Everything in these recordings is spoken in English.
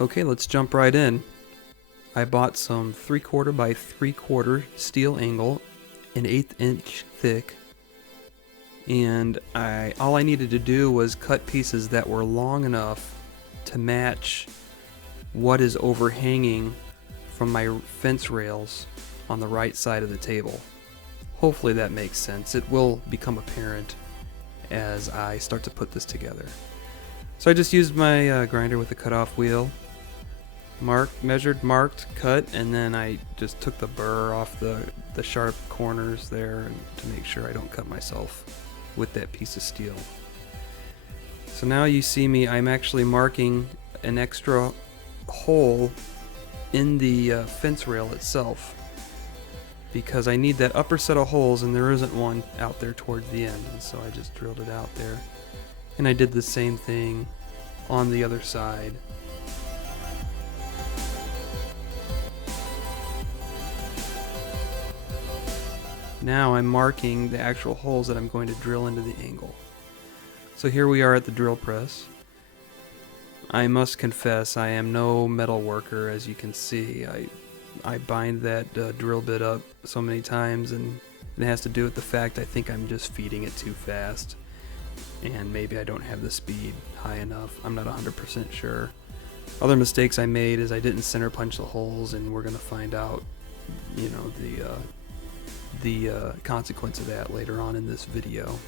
Okay, let's jump right in. I bought some 3/4 by 3/4 steel angle, an 1/8 inch thick, and all I needed to do was cut pieces that were long enough to match what is overhanging from my fence rails on the right side of the table. Hopefully that makes sense. It will become apparent as I start to put this together. So I just used my grinder with a cutoff wheel, measured, marked, cut, and then I just took the burr off the sharp corners there to make sure I don't cut myself with that piece of steel. So now you see me, I'm actually marking an extra hole in the fence rail itself because I need that upper set of holes, and there isn't one out there towards the end, and so I just drilled it out there. And I did the same thing on the other side. Now I'm marking the actual holes that I'm going to drill into the angle. So here we are at the drill press. I must confess I am no metal worker, as you can see. I bind that drill bit up so many times, and it has to do with the fact I think I'm just feeding it too fast, and maybe I don't have the speed high enough. I'm not 100% sure. Other mistakes I made is I didn't center punch the holes, and we're going to find out, you know, the consequence of that later on in this video.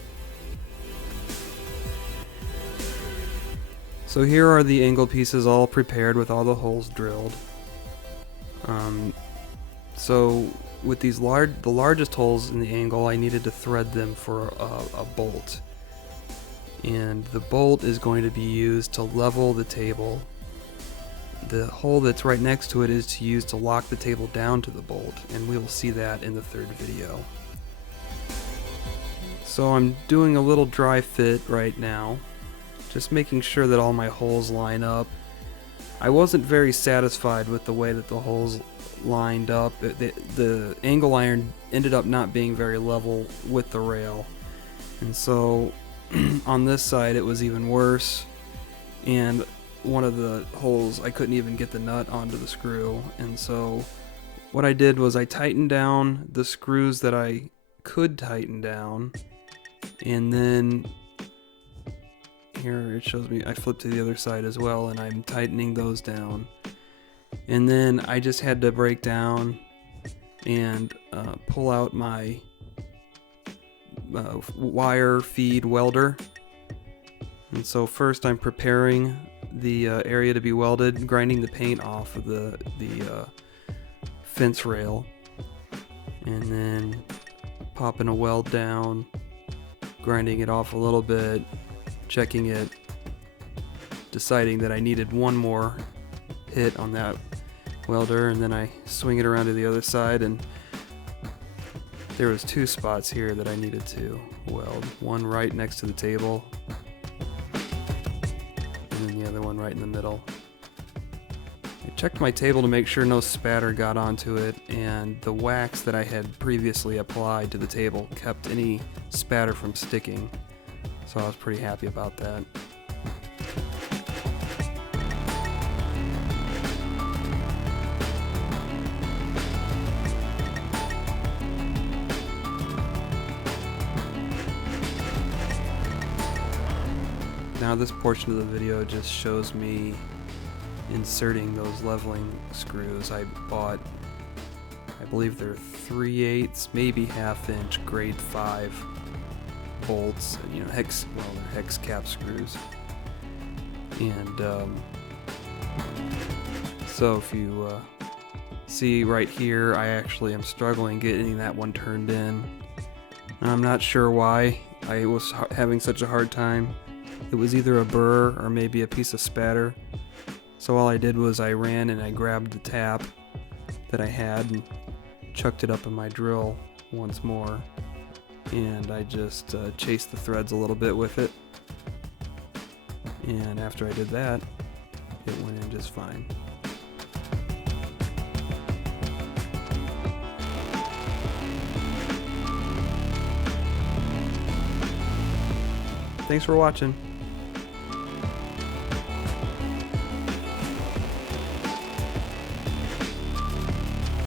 So here are the angle pieces all prepared with all the holes drilled. So with these the largest holes in the angle, I needed to thread them for a bolt. And the bolt is going to be used to level the table. The hole that's right next to it is to use to lock the table down to the bolt, and we will see that in the third video. So I'm doing a little dry fit right now, just making sure that all my holes line up. I wasn't very satisfied with the way that the holes lined up. The angle iron ended up not being very level with the rail, and so on this side it was even worse, and one of the holes I couldn't even get the nut onto the screw, and so what I did was I tightened down the screws that I could tighten down, and then here it shows me I flipped to the other side as well, and I'm tightening those down. And then I just had to break down and pull out my wire feed welder. And so first I'm preparing the area to be welded, grinding the paint off of the fence rail, and then popping a weld down, grinding it off a little bit, checking it, deciding that I needed one more hit on that welder, and then I swing it around to the other side, and there was two spots here that I needed to weld. One right next to the table, and then the other one right in the middle. I checked my table to make sure no spatter got onto it, and the wax that I had previously applied to the table kept any spatter from sticking, so I was pretty happy about that. Now this portion of the video just shows me inserting those leveling screws. I bought, I believe they're 3/8, maybe 1/2 inch grade 5 bolts, you know, they're hex cap screws. And so if you see right here, I actually am struggling getting that one turned in. I'm not sure why I was having such a hard time. It was either a burr or maybe a piece of spatter. So all I did was I ran and I grabbed the tap that I had and chucked it up in my drill once more, and I just chased the threads a little bit with it, and after I did that, it went in just fine. Thanks for watching.